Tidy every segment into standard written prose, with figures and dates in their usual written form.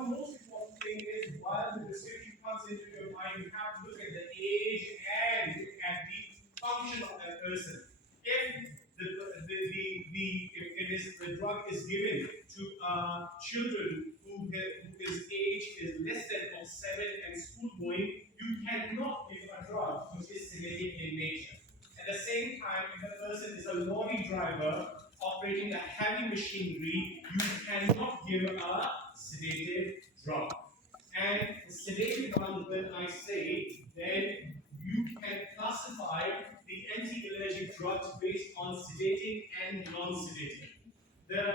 one most important thing is while the description comes into your mind, you have to look at the age and look at the function of that person. If if it is the drug is given to children whose age is less than of 7 and school going, you cannot give a drug which is sedative in nature. At the same time, if the person is a lorry driver operating a heavy machinery, you cannot give a sedative drug. And the sedative one, when I say, then you can classify the anti-allergic drugs based on sedating and non-sedating. The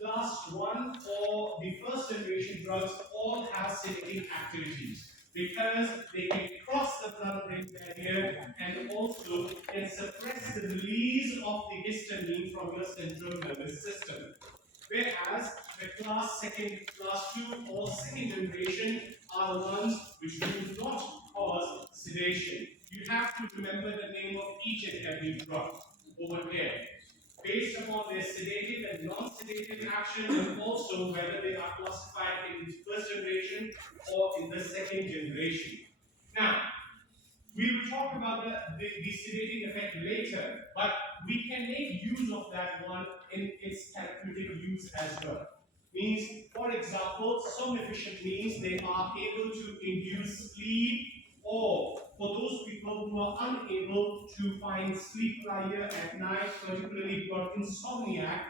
class 1 or the first generation drugs all have sedating activities because they can cross the blood-brain barrier and also can suppress the release of the histamine from your central nervous system. Whereas the class 2 or second generation are the ones which do not cause sedation. You have to remember the name of each and every drug over here, based upon their sedative and non-sedative action, and also whether they are classified in the first generation or in the second generation. Now, we will talk about the sedating effect later, but we can make use of that one in its therapeutic use as well. Means, for example, somnificant means they are able to induce sleep, or for those people who are unable to find sleep prior at night, particularly for insomniac,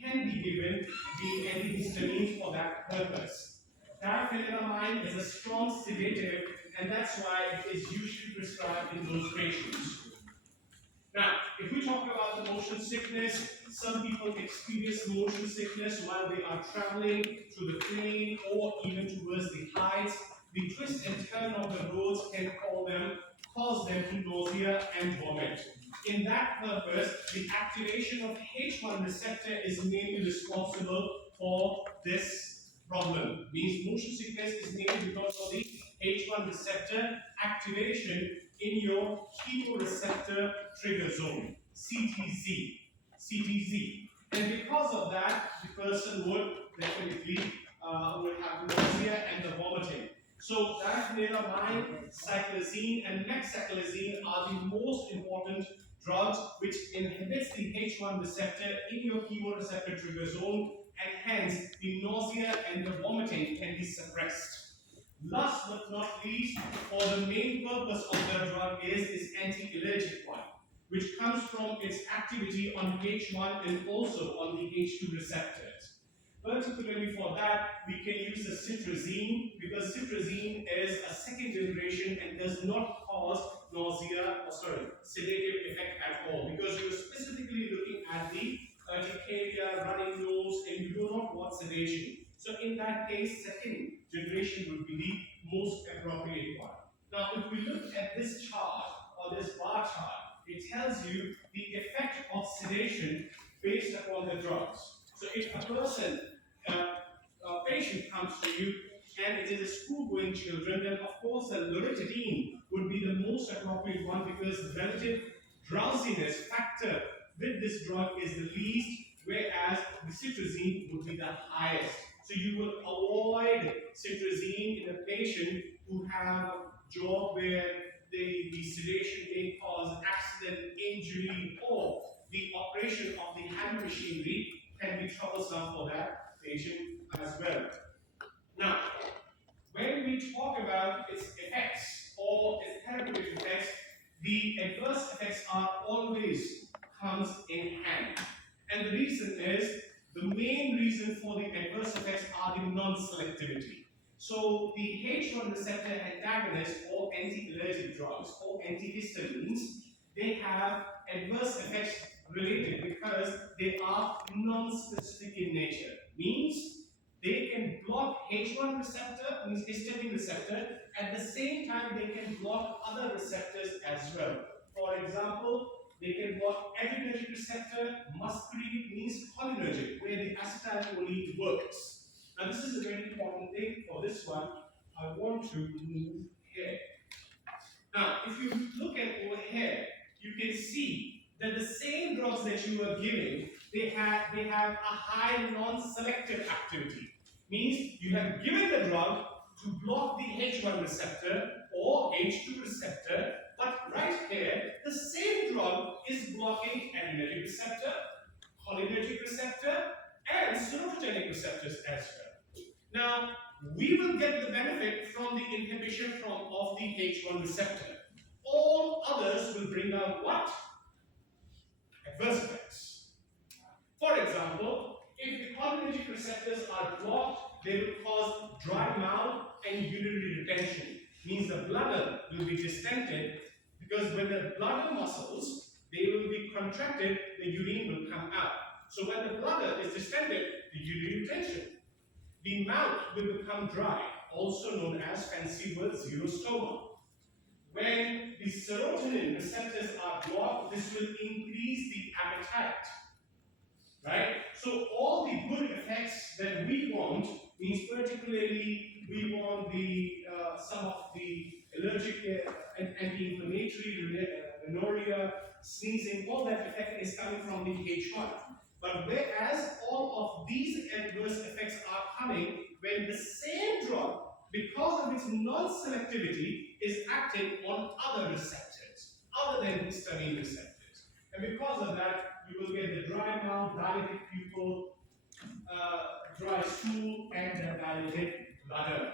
can be given the antihistamine for that purpose. Diphenhydramine is a strong sedative, and that's why it is usually prescribed in those patients. Now, if we talk about the motion sickness, some people experience motion sickness while they are traveling to the plain or even towards the heights. The twist and turn of the roads can cause them to nausea and vomit. In that purpose, the activation of H1 receptor is mainly responsible for this problem. Means motion sickness is mainly because of the H1 receptor activation in your chemoreceptor trigger zone, CTZ. And because of that, the person would definitely would have nausea and the vomiting. So diphenhydramine, cyclazine, and mexcyclazine are the most important drugs which inhibits the H1 receptor in your chemoreceptor trigger zone, and hence the nausea and the vomiting can be suppressed. Last but not least, for the main purpose of the drug is anti-allergic one, which comes from its activity on H1 and also on the H2 receptors. Particularly for that, we can use the citrazine, because citrazine is a second generation and does not cause sedative effect at all, because you're specifically looking at the urticaria, running nose, and you do not want sedation. So in that case, second generation would be the most appropriate one. Now, if we look at this chart or this bar chart, it tells you the effect of sedation based upon the drugs. So if a patient comes to you and it is a school-going children, then of course the loratadine would be the most appropriate one, because the relative drowsiness factor with this drug is the least, whereas the citrazine would be the highest. So you will avoid citrazine in a patient who have a job where the sedation may cause accident, injury, or the operation of the hand machinery can be troublesome for that patient as well. Now, when we talk about its effects or its therapeutic effects, the adverse effects are always comes in hand. And the reason is, the main reason for the adverse effects are the non-selectivity. So the H1 receptor antagonists or anti-allergic drugs or antihistamines, they have adverse effects related because they are non-specific in nature. Means they can block H1 receptor, means histamine receptor, at the same time they can block other receptors as well. For example, they can block adrenergic receptor, muscarinic means cholinergic, where the acetylcholine works. Now this is a very important thing for this one. I want to move here. Now, if you look at over here, you can see that the same drugs that you are giving, they have a high non-selective activity. Means you have given the drug to block the H1 receptor or H2 receptor, but right here, the same drug is blocking adrenergic receptor, cholinergic receptor, and serotonic receptors as well. Now, we will get the benefit from the inhibition of the H1 receptor. All others will bring out what? Adverse effects. For example, if the cholinergic receptors are blocked, they will cause dry mouth and urinary retention. Means the bladder will be distended, because when the bladder muscles, they will be contracted, the urine will come out. So when the bladder is distended, the urinary retention. The mouth will become dry, also known as fancy word xerostoma. When the serotonin receptors are blocked, this will increase the appetite. Right? So all the good effects that we want, means particularly we want the some of the allergic and anti-inflammatory, rhinorrhea, sneezing, all that effect is coming from the H1. But whereas all of these adverse effects are coming when the same drug, because of its non-selectivity, is acting on other receptors, other than histamine receptors. And because of that, you will get the dry mouth, dilated pupil, dry stool, and the dilated bladder,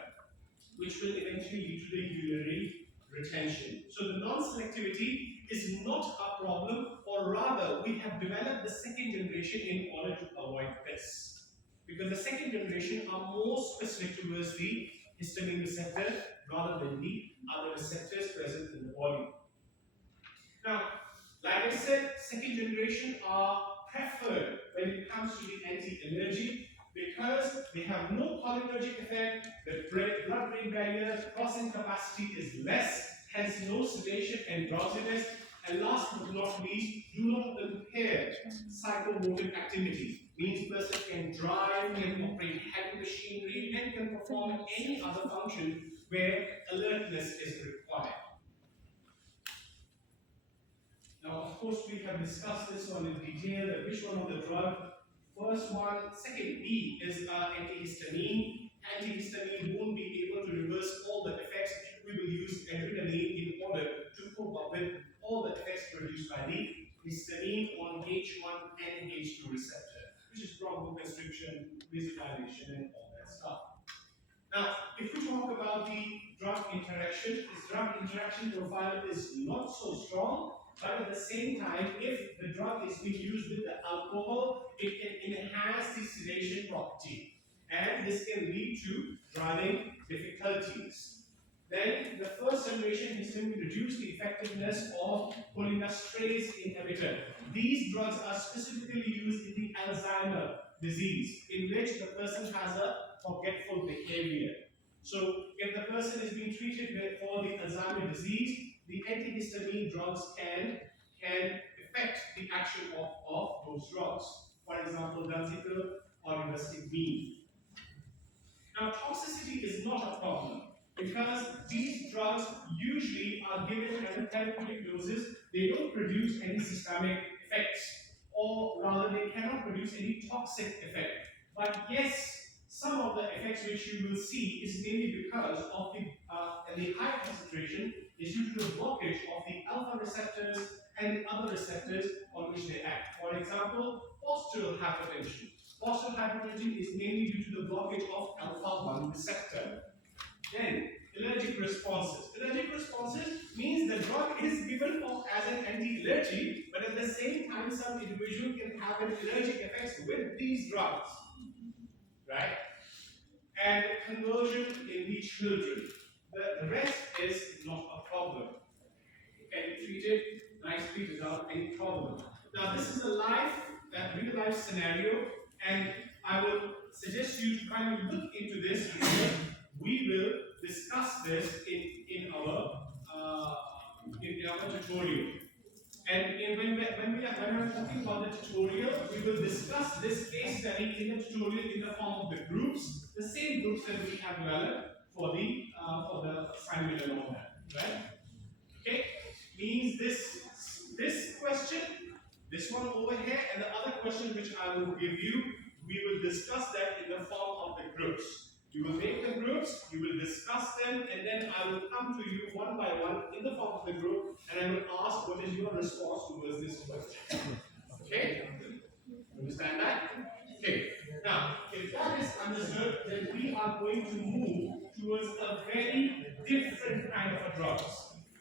which will eventually lead to the urinary retention. So the non-selectivity is not a problem, or rather, we have developed the second generation in order to avoid this. Because the second generation are more specific towards the histamine receptor rather than the other receptors present in the body. Now, like I said, second generation are preferred when it comes to the anti-allergy because they have no cholinergic effect, the blood-brain barrier crossing capacity is less, hence no sedation and drowsiness, and last but not least, do not impair psychomotor activity. Means person can drive, can operate heavy machinery, and can perform any other function where alertness is required. Now, of course, we have discussed this one in detail, which one of the drug. First one, second B is antihistamine. Antihistamine won't be able to reverse all the effects. We will use adrenaline in order to cope up with all the effects produced by the histamine on H1 and H2 receptor, which is bronchoconstriction, vasodilation, and all that stuff. Now, if we talk about the drug interaction, this drug interaction profile is not so strong. But at the same time, if the drug is being used with the alcohol, it can enhance the sedation property. And this can lead to driving difficulties. Then, the first generation histamine reduced the effectiveness of cholinesterase inhibitor. These drugs are specifically used in the Alzheimer's disease, in which the person has a forgetful behavior. So, if the person is being treated for the Alzheimer's disease, the antihistamine drugs can affect the action of those drugs. For example, danzicol or rivastigmine. Now, toxicity is not a problem because these drugs usually are given at therapeutic doses. They don't produce any systemic effects, or rather, they cannot produce any toxic effect. But yes, some of the effects which you will see is mainly because of the high concentration is due to the blockage of the alpha receptors and the other receptors on which they act. For example, postural hypertension. Postural hypertension is mainly due to the blockage of alpha-1 receptor. Then, allergic responses. Allergic responses means the drug is given as an anti-allergy, but at the same time, some individual can have an allergic effects with these drugs. Right? And conversion in the children. The rest is not a problem. It can be treated nicely without any problem. Now, this is a real life scenario, and I will suggest you to kind of look into this because we will discuss this in our tutorial. And when we are talking about the tutorial, we will discuss this case study in the tutorial in the form of the groups, the same groups that we have developed for the assignment and all that, right? Okay, means this question, this one over here, and the other question which I will give you, we will discuss that in the form of the groups. You will make the groups, you will discuss them, and then I will come to you one by one in the form of the group, and I will ask what is your response towards this question. Okay? Understand that? Okay. Now, if that is understood, then we are going to move towards a very different kind of a drugs.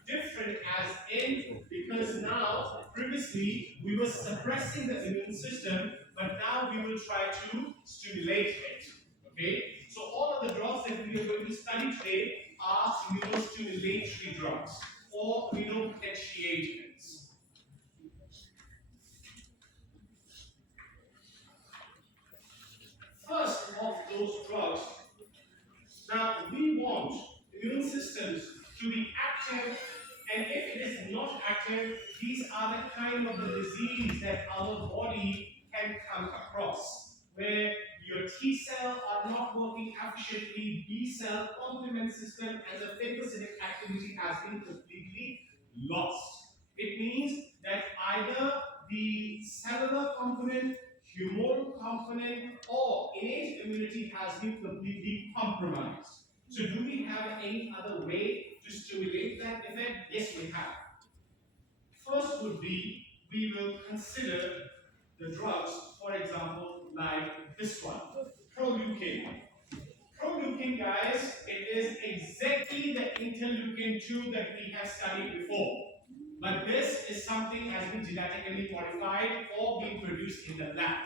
Different as in, because now, previously, we were suppressing the immune system, but now we will try to stimulate it. Okay? So all of the drugs that we are going to study today are immunostimulatory drugs or immunopotentiators. First of those drugs, now we want immune systems to be active, and if it is not active, these are the kind of the disease that our body can come across, where your T cell are not working efficiently, B cell complement system, and the phagocytic activity has been completely lost. It means that either the cellular component, humoral component, or innate immunity has been completely compromised. So do we have any other way to stimulate that effect? Yes, we have. First would be, we will consider the drugs, for example, like this one, proleukin. Proleukin, guys, it is exactly the interleukin 2 that we have studied before. But this is something has been genetically modified or being produced in the lab.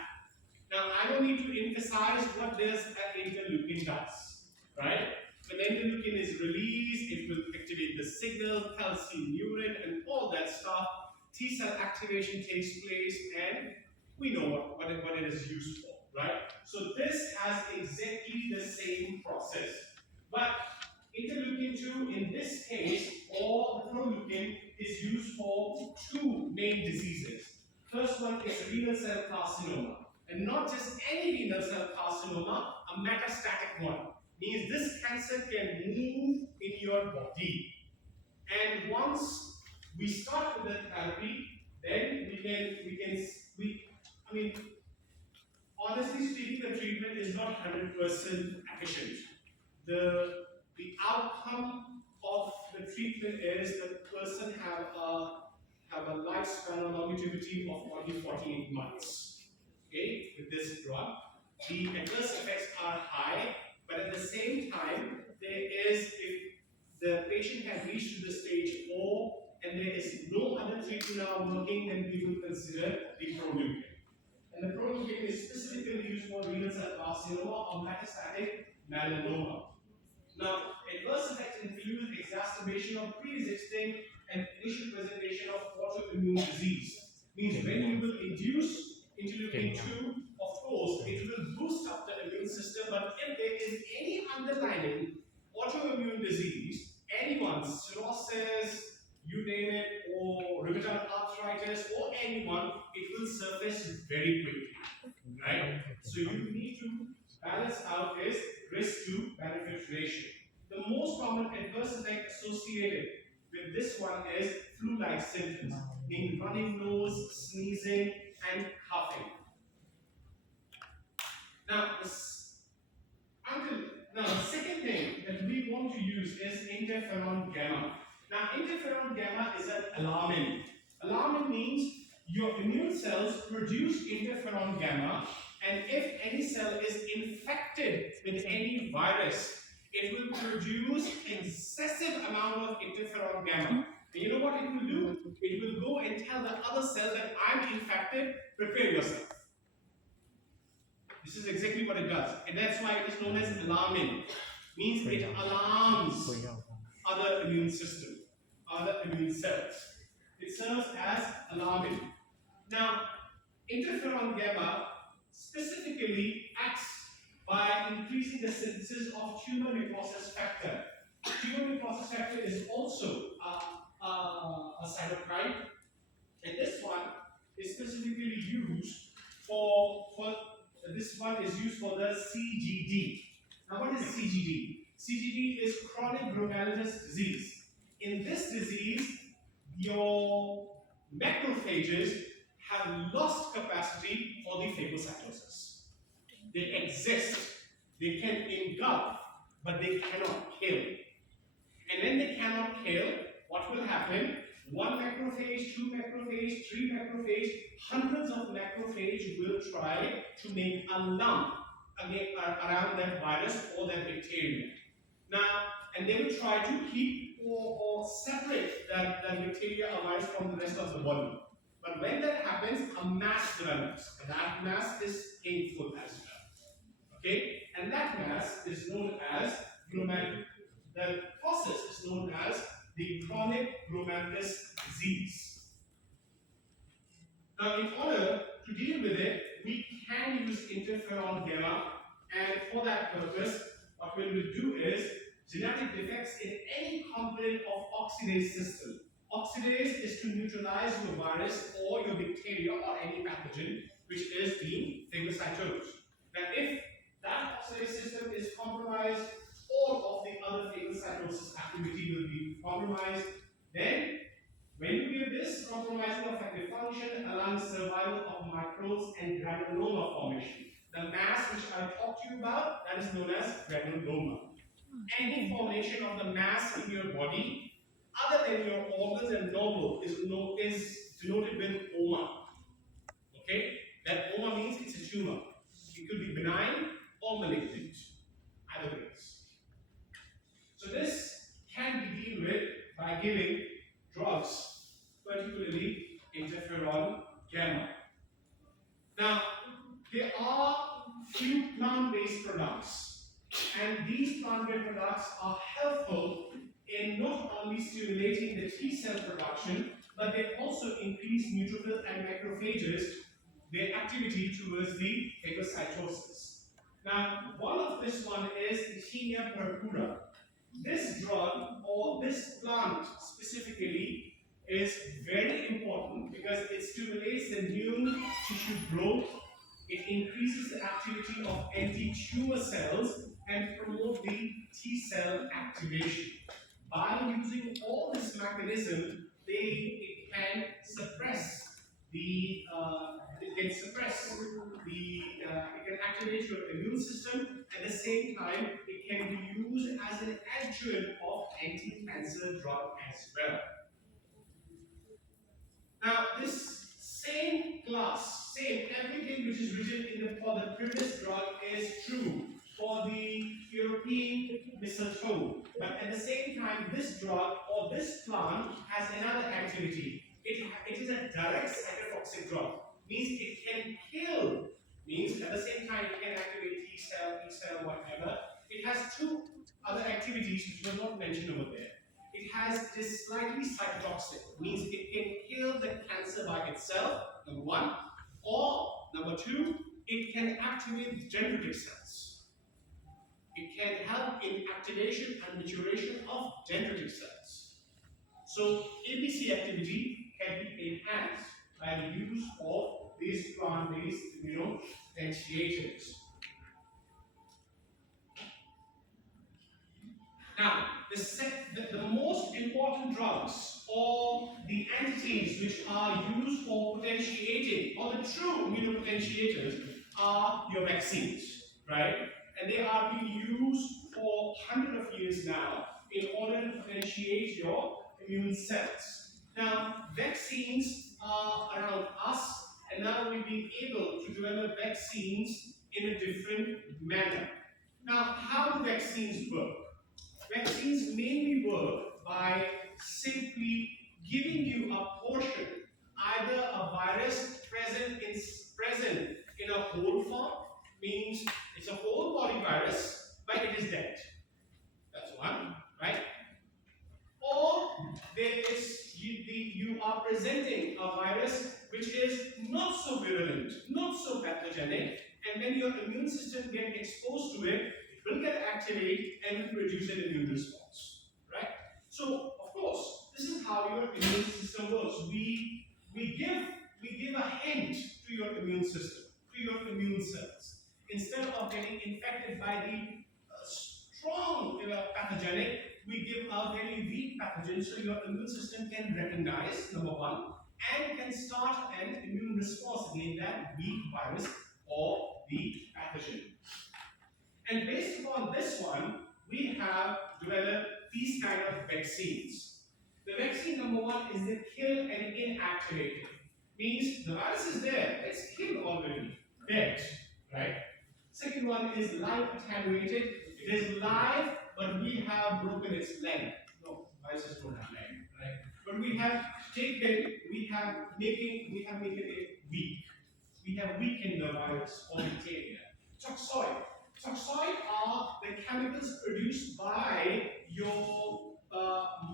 Now, I don't need to emphasize what this interleukin does, right? When interleukin is released, it will activate the signal, calcineurin, and all that stuff. T cell activation takes place, and we know what it is used for, right? So this has exactly the same process. But interleukin 2 in this case, or the proleukin, is used for two main diseases. First one is renal cell carcinoma. And not just any renal cell carcinoma, a metastatic one. Means this cancer can move in your body. And once we start with the therapy, then honestly speaking, the treatment is not 100% efficient. The outcome of the treatment is the person have a lifespan or longevity of only 48 months. Okay, with this drug, the adverse effects are high, but at the same time, if the patient has reached to the stage 4 and there is no other treatment now working, then we will consider the proleukin. And the proleukin is specifically used for renal cell carcinoma or metastatic melanoma. Now, adverse effects include exacerbation of pre-existing and initial presentation of autoimmune disease. Means when you will induce interleukin 2, of course, it will boost up the immune system, but if there is any underlying autoimmune disease, anyone's cirrhosis, you name it, or rheumatoid arthritis, or anyone, it will surface very quickly, right? So you need to balance out this risk to benefit ratio. The most common adverse effect associated with this one is flu-like symptoms, meaning running nose, sneezing, and coughing. Now, the second thing that we want to use is interferon gamma. Now, interferon gamma is an alarmin. Alarmin means your immune cells produce interferon gamma, and if any cell is infected with any virus, it will produce excessive amount of interferon gamma. And you know what it will do? It will go and tell the other cell that I'm infected, prepare yourself. This is exactly what it does. And that's why it is known as alarmin. Means it alarms other immune system, other immune cells. It serves as alarmin. Now, interferon gamma specifically acts by increasing the synthesis of tumor necrosis factor. Tumor necrosis factor is also a cytokine, and this one is specifically used for this one is used for the CGD. Now, what is CGD? CGD is chronic glomerular disease. In this disease, your macrophages have lost capacity for the phagocytosis. They exist. They can engulf, but they cannot kill. And when they cannot kill, what will happen? One macrophage, two macrophage, three macrophage, hundreds of macrophage will try to make a lump around that virus or that bacteria. Now, and they will try to keep or separate that bacteria or virus from the rest of the body. But when that happens, a mass develops. And that mass is painful as well. Okay? And that mass is known as the process is known as the chronic glomerular disease. Now, in order to deal with it, we can use interferon gamma, and for that purpose, what we will do is genetic defects in any component of oxidase system. Oxidase is to neutralize your virus or your bacteria or any pathogen which is being phagocytosed. Now, if that oxidase system is compromised, all of the other phagocytosis activity will be compromised. Then, when you give this, compromising of effective function allows survival of microbes and granuloma formation. The mass which I talked to you about, that is known as granuloma. Any formation of the mass in your body, other than your organs and normal, is denoted with oma. Okay? That oma means it's a tumor. It could be benign or malignant. Either ways. So this can be dealt with by giving drugs, particularly interferon gamma. Now, there are few plant-based products, and these plant-based products are helpful in not only stimulating the T cell production, but they also increase neutrophils and macrophages, their activity towards the phagocytosis. Now, one of this one is Tinea purpura. This drug or this plant specifically is very important because it stimulates the immune tissue growth, it increases the activity of anti-tumor cells and promote the T cell activation. By using all this mechanism, it can suppress it can activate your immune system. At the same time, it can be used as an adjuvant of anti-cancer drug as well. Now, this same everything which is written for the previous drug is true for the European mistletoe. But at the same time, this drug or this plant has another activity. It is a direct cytotoxic drug. Means it can kill. Means at the same time it can activate T cell, whatever. It has two other activities which were not mentioned over there. It has this slightly cytotoxic. Means it can kill the cancer by itself, number one. Or number two, it can activate dendritic cells. It can help in activation and maturation of dendritic cells. So APC activity can be enhanced by the use of these plant-based immunopotentiators. Now, the most important drugs or the entities which are used for potentiating, or the true immunopotentiators, are your vaccines, right? And they are being used for hundreds of years now in order to potentiate your immune cells. Now, vaccines are around us, and now we've been able to develop vaccines in a different manner. Now, how do vaccines work? Vaccines mainly work by simply giving you a portion, either a virus present in a whole form, means it's a whole body virus, but it is dead. That's one, right? Or you are presenting a virus which is not so virulent, not so pathogenic, and when your immune system gets exposed to it, it will get activated and will produce an immune response, right? So, of course, this is how your immune system works. We give a hint to your immune system, to your immune cells. Instead of getting infected by the strong pathogenic, we give a very weak pathogen so your immune system can recognize, number one, and can start an immune response against that weak virus or the pathogen. And based upon this one, we have developed these kind of vaccines. The vaccine number one is the kill and inactivated. Means the virus is there, it's killed already, dead, right? Second one is live attenuated. It is live, but we have broken its leg. No, viruses don't have leg, right? But we have taken, we have made it weak. We have weakened the virus or bacteria. Toxoid. Toxoid are the chemicals produced by your,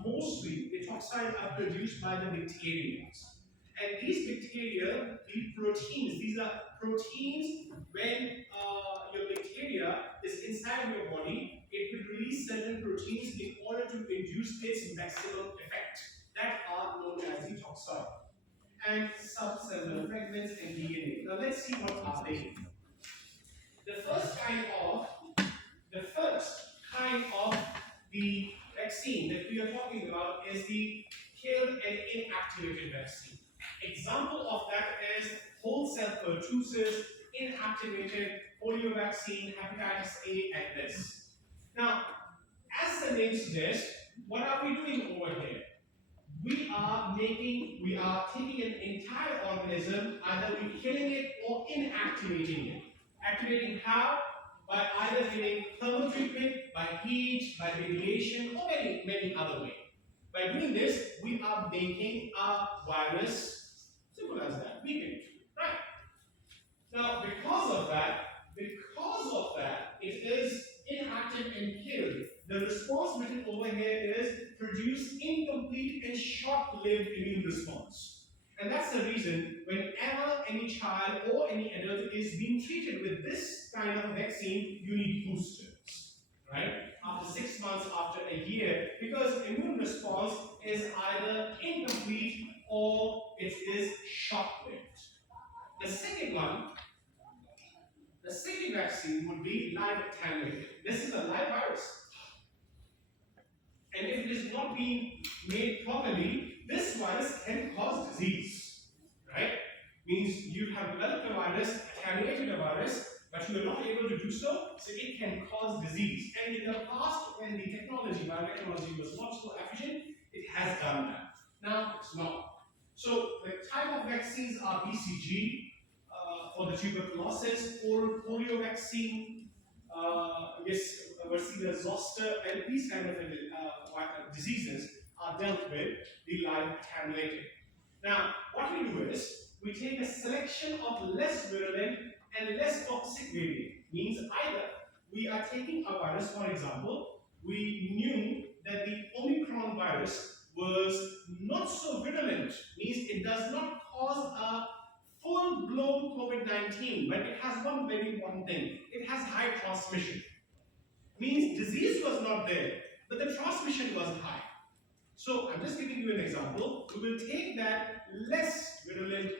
mostly the toxoid are produced by the bacteria. And these bacteria, the proteins, these are proteins when your bacteria is inside your body, it will release certain proteins in order to induce its maximum effect. That are known as the toxoid. And subcellular fragments and DNA. Now let's see what are they. The first kind of the vaccine that we are talking about is the killed and inactivated vaccine. Example of that is whole cell pertussis, inactivated polio vaccine, hepatitis A, and this. Now, as the name suggests, what are we doing over here? We are taking an entire organism, either we're killing it or inactivating it. Activating how? By either giving thermal treatment, by heat, by radiation, or many other ways. By doing this, we are making a virus, simple as that, weakened, right? Now, because of that, it is inactive and killed. The response written over here is produce incomplete and short-lived immune response. And that's the reason whenever any child or any adult is being treated with this kind of vaccine, you need boosters, right? After 6 months, after a year, because immune response is either incomplete or it is short-lived. The second vaccine would be live attenuated. This is a live virus. And if it is not being made properly, this virus can cause disease, right? Means you have developed a virus, attenuated a virus, but you are not able to do so, so it can cause disease. And in the past, when the biotechnology was not so efficient, it has done that. Now it's not. So the type of vaccines are BCG for the tuberculosis, oral polio vaccine, Yersinia zoster, and these kind of diseases are dealt with the live attenuated. Now, what we do is we take a selection of less virulent and less toxic variant. Means either we are taking a virus, for example, we knew that the Omicron virus was not so virulent, means it does not cause a full-blown COVID-19, but it has one very important thing. It has high transmission. Means disease was not there, but the transmission was high. So I'm just giving you an example. We will take that less virulent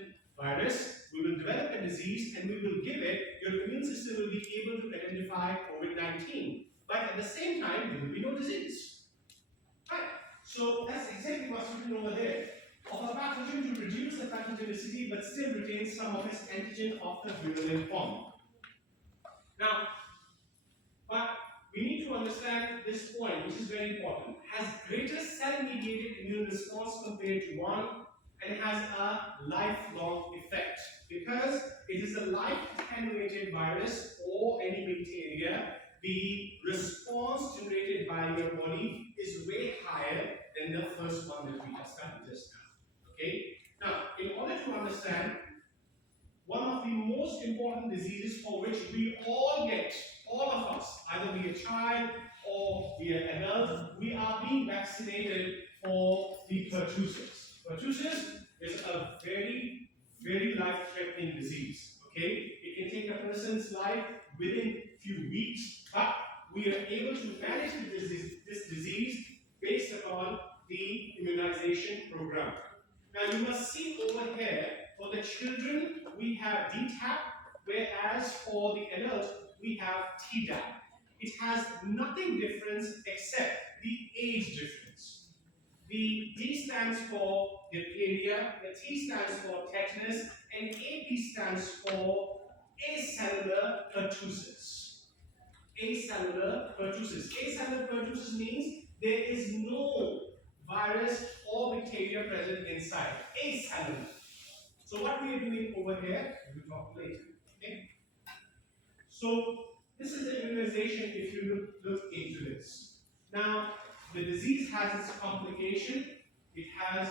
virus, we will develop a disease, and we will give it, your immune system will be able to identify COVID-19. But at the same time, there will be no disease. Right? So that's exactly what's written over there. Of a pathogen to reduce the pathogenicity but still retain some of its antigen of the virulent form. Now, but we need to understand this point, which is very important. Has greater cell-mediated immune response compared to one, and has a lifelong effect because it is a life-attenuated virus or any bacteria. The response generated by your body is way higher than the first one that we have studied just now. Okay? Now, in order to understand, one of the most important diseases for which we all get, all of us, either be a child or be an adult, we are being vaccinated for the pertussis. Pertussis is a very, very life-threatening disease. Okay? It can take a person's life within a few weeks, but we are able to manage this disease based upon the immunization program. Now you must see over here, for the children we have DTaP, whereas for the adult we have Tdap. It has nothing different except the age difference. The D stands for diphtheria, the T stands for tetanus, and AP stands for acellular pertussis. Acellular pertussis. Acellular pertussis means there is no virus or bacteria present inside. Acellular. So what we are doing over here, we will talk later. Okay? So this is the immunization if you look into this. Now, the disease has its complication. It has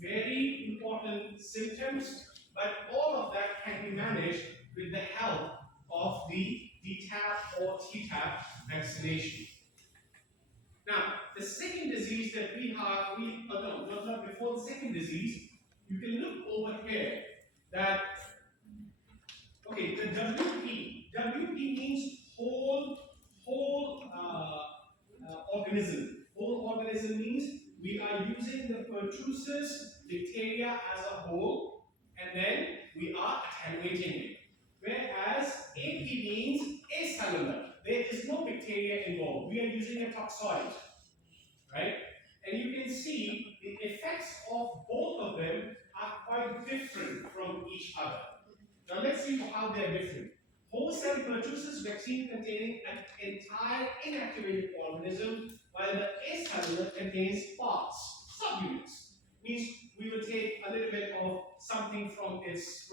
very important symptoms, but all of that can be managed with the help of the DTaP or TTaP vaccination. Now, the second disease that we have, not before the second disease, you can look over here that, okay, the WP. WP means whole organism. Whole organism means we are using the pertussis bacteria as a whole, and then we are attenuating it. Whereas AP means acellular. There is no bacteria involved. We are using a toxoid, right? And you can see the effects of both of them are quite different from each other. Now let's see how they are different. Whole cell pertussis vaccine containing an entire inactivated organism, while the acellular contains parts, subunits. Means we will take a little bit of something from its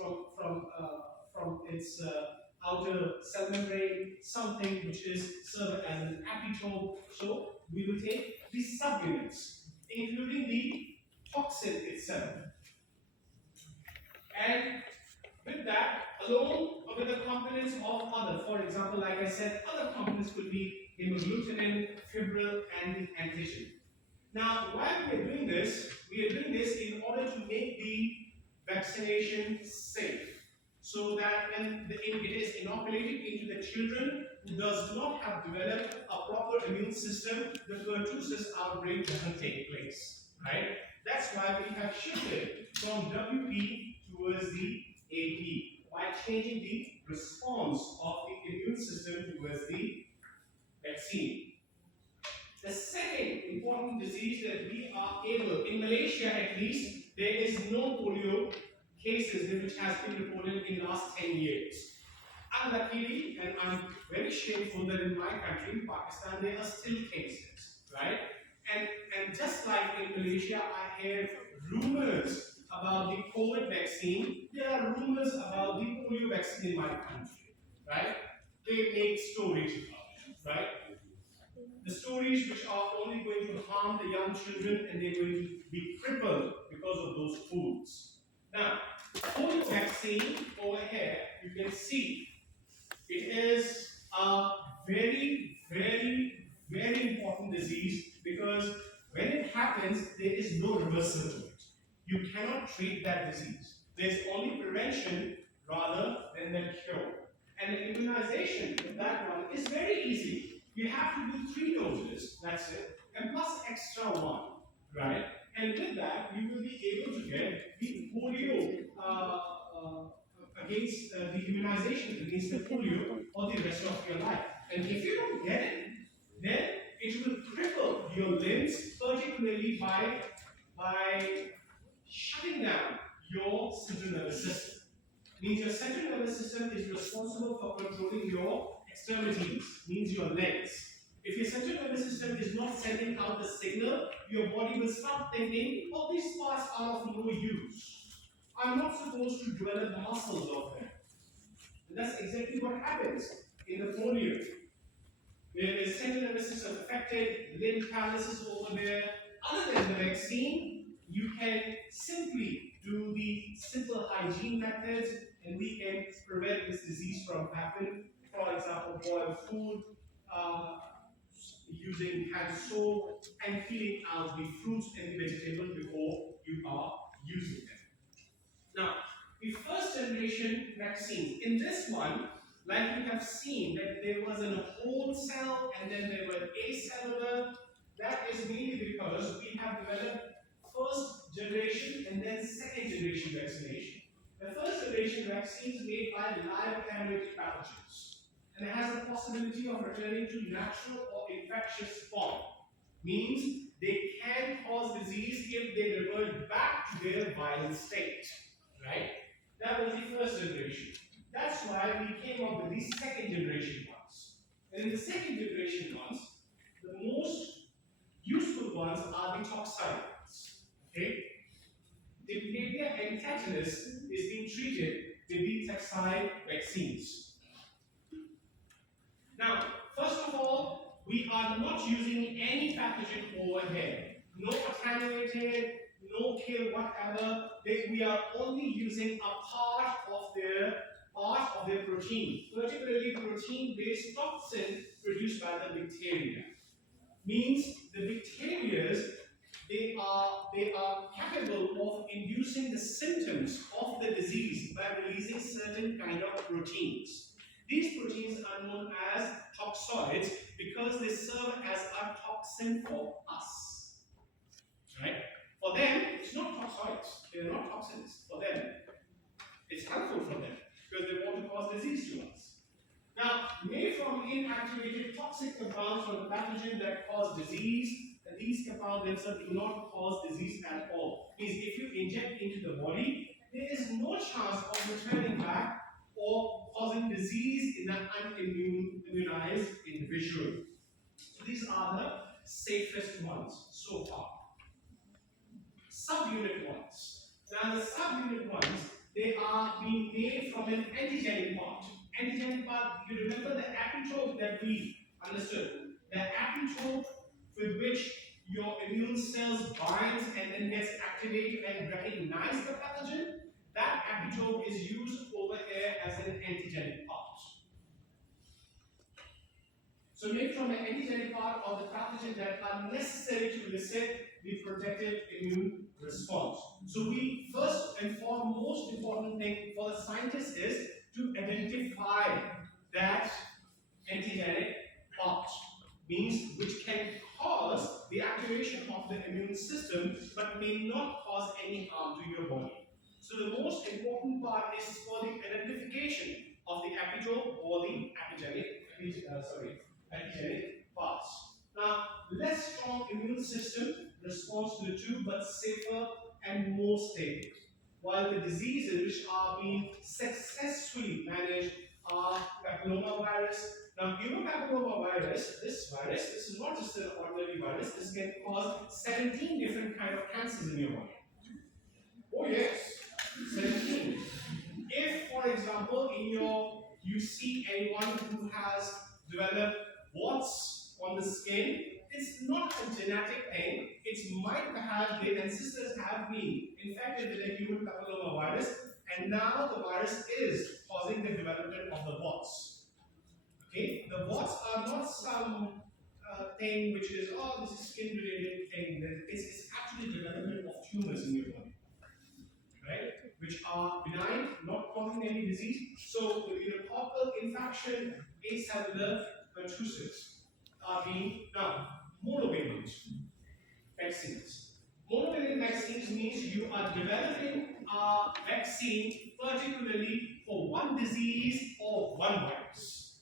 outer cell membrane, something which is served as an epitope. So we will take the subunits, including the toxin itself. And with that, along with the components of other, for example, like I said, other components could be hemagglutinin, fibril, and the antigen. Now, while we are doing this in order to make the vaccination safe, so that when it is inoculated into the children who does not have developed a proper immune system, the pertussis outbreak doesn't take place, right? That's why we have shifted from WP towards the AP by changing the response of the immune system towards the vaccine. The second important disease that we are able, in Malaysia at least, there is no polio cases which has been reported in the last 10 years. Unluckily, and I'm very shameful that in my country, in Pakistan, there are still cases, right? And just like in Malaysia, I hear rumors about the COVID vaccine. There are rumors about the polio vaccine in my country, right? They make stories about it, right? The stories which are only going to harm the young children and they're going to be crippled because of those foods. Now, polio vaccine over here, you can see it is a very, very, very important disease because when it happens, there is no reversal to it. You cannot treat that disease. There's only prevention rather than the cure. And the immunization of that one is very easy. You have to do 3 doses, that's it, and plus extra 1, right? And with that, you will be able to get the polio against the immunization against the polio for the rest of your life. And if you don't get it, then it will cripple your limbs, particularly by shutting down your central nervous system. Means your central nervous system is responsible for controlling your extremities, means your legs. If your central nervous system is not sending out the signal, your body will start thinking, oh, these parts are of no use. I'm not supposed to develop muscles of them. And that's exactly what happens in the polio. Where the central nervous system is affected, limb paralysis over there. Other than the vaccine, you can simply do the simple hygiene methods and we can prevent this disease from happening. For example, boiled food, using hand soap, and peeling out the fruits and the vegetables before you are using them. Now, the first generation vaccines, in this one, like you have seen, that there was a whole cell and then there were acellular. That is mainly because we have developed first generation and then second generation vaccination. The first generation vaccine is made by live attenuated pathogens and it has a possibility of returning to natural or infectious form. Means they can cause disease if they revert back to their viral state. Right? That was the first generation. That's why we came up with these second generation ones. And in the second generation ones, the most useful ones are the toxide ones. Okay? Diphtheria and tetanus is being treated with the toxide vaccines. Now, first of all, we are not using any pathogen over here. No attenuated, no kill, whatever. We are only using a part of their protein, particularly protein-based toxin produced by the bacteria. Means the bacteria, they are capable of inducing the symptoms of the disease by releasing certain kind of proteins. These proteins are known as toxoids because they serve as a toxin for us. Right? For them, it's not toxoids. They are not toxins. For them, it's helpful for them because they want to cause disease to us. Now, made from inactivated toxic compounds from the pathogen that cause disease, and these compounds themselves do not cause disease at all. Means if you inject into the body, there is no chance of returning back or causing disease in an unimmunized individual. So these are the safest ones so far. Subunit ones. Now the subunit ones, they are being made from an antigenic part. Antigenic part, you remember the epitope that we understood. The epitope with which your immune cells binds and then gets activated and recognize the pathogen. That epitope is used over here as an antigenic part. So made from an antigenic part of the pathogen that are necessary to elicit the protective immune response. So we first and foremost important thing for the scientist is to identify that antigenic part, means which can cause the activation of the immune system but may not cause any harm to your body. So the most important part is for the identification of the epitope or the antigenic parts. Now, less strong immune system responds to the two, but safer and more stable. While the diseases which are being successfully managed are papillomavirus. Now, human papillomavirus, this is not just an ordinary virus. This can cause 17 different kind of cancers in your body. Oh yes, 17. If, for example, you see anyone who has developed warts on the skin, it's not a genetic thing. It might have their ancestors have been infected with a human papillomavirus, and now the virus is causing the development of the warts. Okay, the warts are not some thing which is this is skin-related thing. It's actually development of tumors in your body, right? Which are benign, not causing any disease. So the pneumococcal infection, acellular pertussis are being now monovalent vaccines. Monovalent vaccines means you are developing a vaccine particularly for one disease or one virus,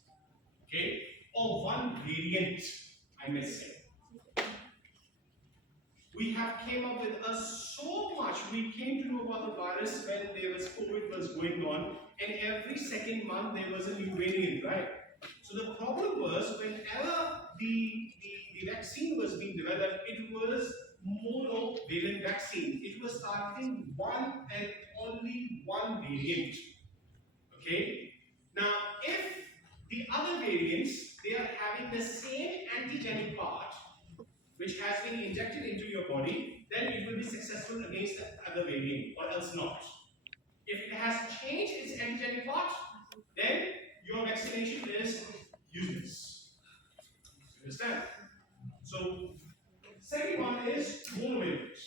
okay, or one variant, I may say. We have came up with so much. We came to know about the virus when there was COVID was going on, and every second month there was a new variant, right? So the problem was whenever the vaccine was being developed, it was monovalent vaccine. It was targeting one and only one variant. Okay. Now, if the other variants they are having the same antigenic part, which has been injected into your body, then it will be successful against the other variant, or else not. If it has changed its antigenic part, then your vaccination is useless. Understand? So, second one is monovalent.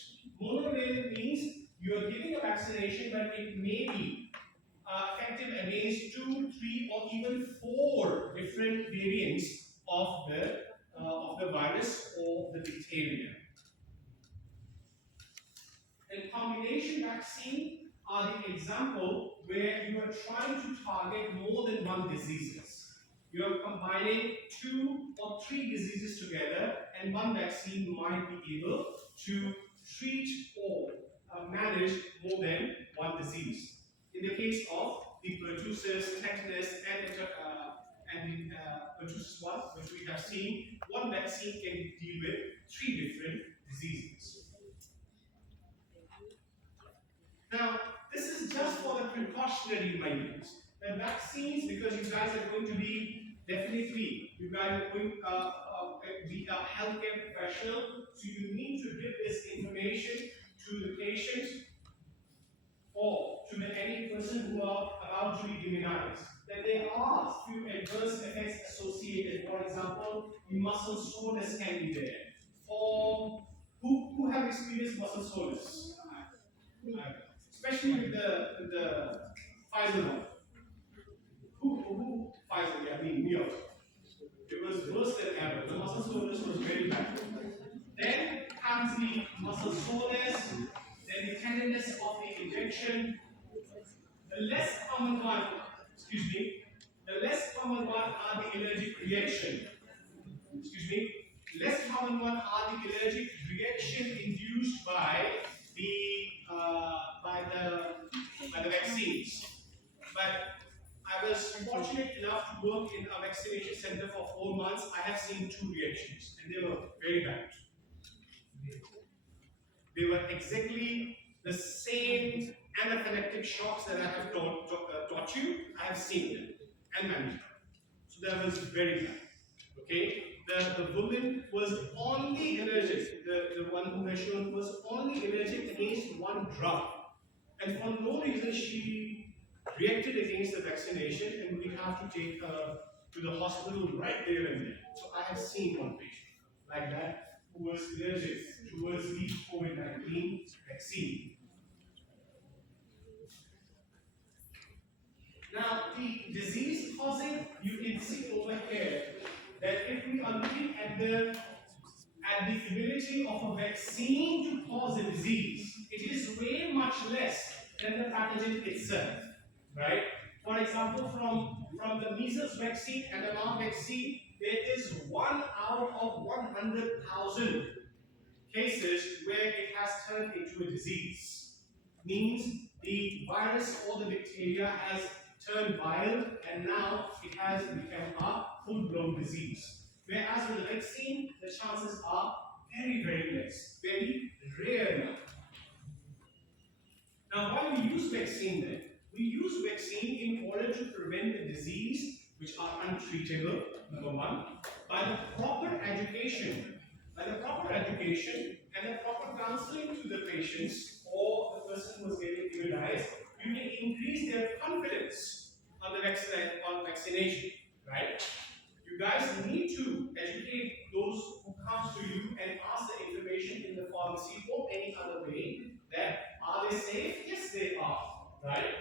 Monovalent means you are giving a vaccination, but it may be effective against 2, 3, or even 4 different variants of the virus or the bacteria. And combination vaccine are the example where you are trying to target more than one diseases. You are combining 2 or 3 diseases together, and one vaccine might be able to treat or manage more than one disease. In the case of the pertussis, tetanus, and the pertussis one, which we have seen, one vaccine can deal with 3 different diseases. Now, this is just for the precautionary measures. The vaccines, because you guys are going to be definitely, you guys are going be a healthcare professional, so you need to give this information to the patient or to any person who are about to be immunized. That there are few adverse effects associated. For example, muscle soreness can be there. Or who have experienced muscle soreness? Especially with the Pfizer one. Who Pfizer? Yeah, I mean, New York. It was worse than ever. The muscle soreness was very bad. Then comes the muscle soreness, then the tenderness of the injection. The less common one, the less common one are the allergic reaction. Less common one are the allergic reaction induced by the vaccines. But I was fortunate enough to work in a vaccination center for 4 months. I have seen 2 reactions, and they were very bad. They were exactly the same anaphylactic shocks that I have taught you. I have seen them and managed them. So that was very bad. Okay? The woman was only allergic, the one who has shown was only allergic against one drug. And for no reason she reacted against the vaccination, and we have to take her to the hospital right there and then. So I have seen one patient like that who was allergic towards the COVID-19 vaccine. Now, the disease causing, you can see over here that if we are looking at the ability of a vaccine to cause a disease, it is way much less than the pathogen itself, right? For example, from the measles vaccine and the MMR vaccine, there is 1 out of 100,000 cases where it has turned into a disease. Means the virus or the bacteria has turned viral, and now it has become a full-blown disease. Whereas with the vaccine, the chances are very, very less, very rare now. Now, why we use vaccine then? We use vaccine in order to prevent the disease which are untreatable, number 1, by the proper education. By the proper education and the proper counseling to the patients or the person who is getting immunized, you can increase their confidence on the vaccination, right? You guys need to educate those who come to you and ask the information in the pharmacy or any other way that are they safe? Yes, they are, right?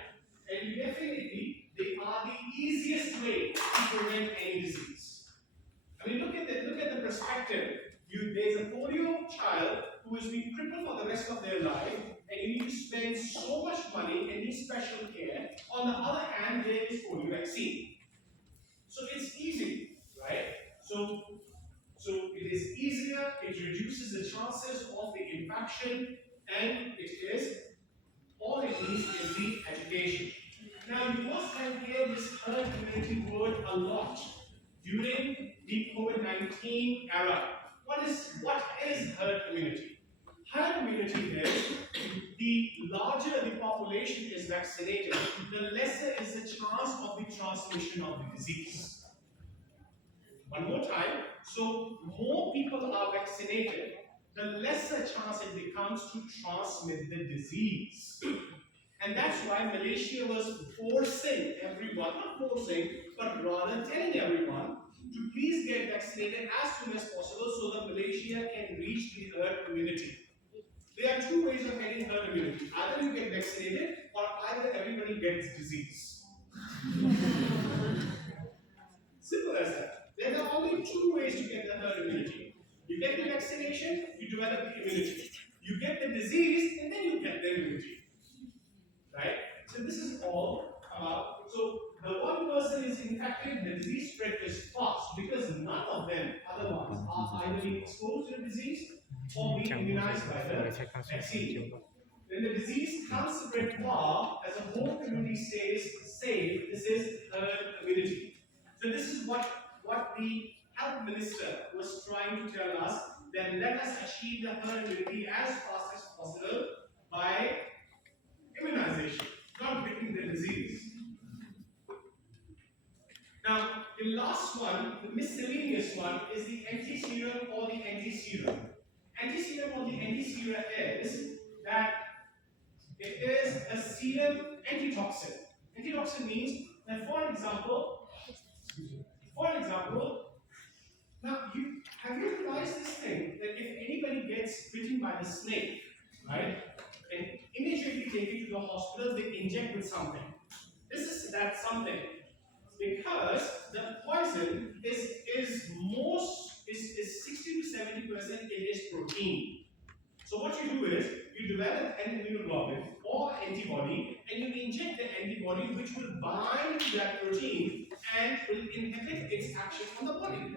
And definitely, they are the easiest way to prevent any disease. I mean, look at the perspective. There's a polio child who has been crippled for the rest of their life, and you need to spend so much money and need special care. On the other hand, there is polio vaccine. So it's easy, right? So it is easier, it reduces the chances of the infection, and it is all it needs is the education. Now you must have heard this herd immunity word a lot during the COVID-19 era. What is herd immunity? Herd immunity is the larger the population is vaccinated, the lesser is the chance of the transmission of the disease. One more time. So more people are vaccinated, the lesser chance it becomes to transmit the disease. And that's why Malaysia was forcing everyone, not forcing, but rather telling everyone to please get vaccinated as soon as possible so that Malaysia can reach the herd immunity. There are 2 ways of getting herd immunity. Either you get vaccinated or either everybody gets disease. Simple as that. There are only 2 ways to get the herd immunity. You get the vaccination, you develop the immunity. You get the disease, and then you get the immunity. Right? So this is all about, so the one person is infected, the disease spread is fast because none of them, other ones, are either being exposed to the disease or being immunized by the vaccine. The when the disease comes to spread far, as a whole community stays safe, this is herd immunity. So this is what the health minister was trying to tell us, that let us achieve the herd immunity as fast as possible by immunization, not getting the disease. Now, the last one, the miscellaneous one, is the anti-serum or the anti-serum. Anti-serum or the anti-serum is that it is a serum antitoxin. Antitoxin means that, for example, now have you realized this thing, that if anybody gets bitten by the snake, right, and immediately take it to the hospital, they inject with something. This is that something, because the poison is 60 to 70% it is protein. So what you do is you develop an immunoglobulin or antibody, and you inject the antibody which will bind to that protein and will inhibit its action on the body.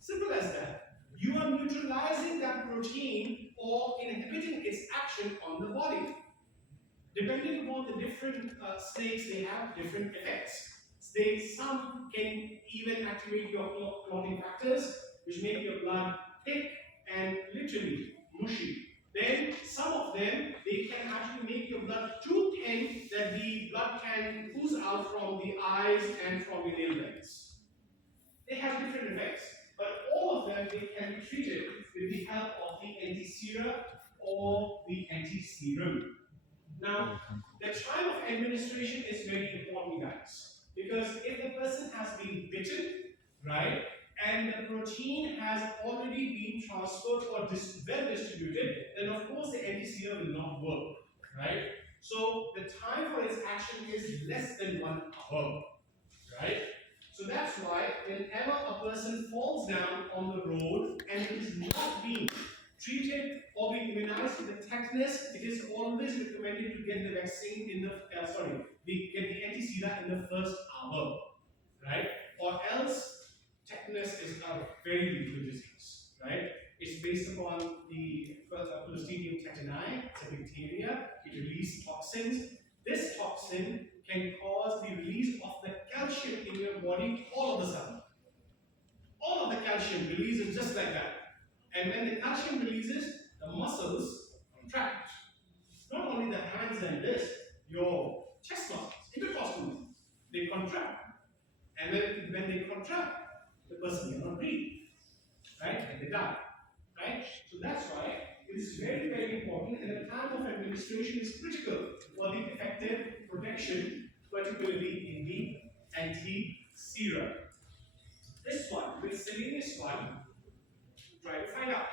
Simple as that. You are neutralizing that protein or inhibiting its action on the body. Depending upon the different snakes, they have different effects. Some can even activate your clotting factors, which make your blood thick and literally mushy. Then some of them, they can actually make your blood too thin that the blood can ooze out from the eyes and from your nail beds. They have different effects, but all of them, they can be treated with the help of the anti-serum or the anti-serum. Now, the time of administration is very important, guys. Because if the person has been bitten, right, and the protein has already been transferred or well distributed, then of course the anti-serum will not work, right? So the time for its action is less than 1 hour, right? So that's why whenever a person falls down on the road and it is not being treated or being immunized with the tetanus, it is always recommended to get the vaccine in the get the anti-serum in the first hour, right? Or else tetanus is a very lethal disease, right? It's based upon the Clostridium tetani, it's a bacteria. It releases toxins. This toxin can cause the release of the calcium in your body all of a sudden. All of the calcium releases just like that. And when the calcium releases, the muscles contract. Not only the hands and this, your chest muscles, intercostal, they contract. And when they contract, the person cannot breathe, right? And they die, right? So that's why it is very, very important, and the time of administration is critical for the effective protection, particularly in the anti-serum. This one, miscellaneous one, try to find out.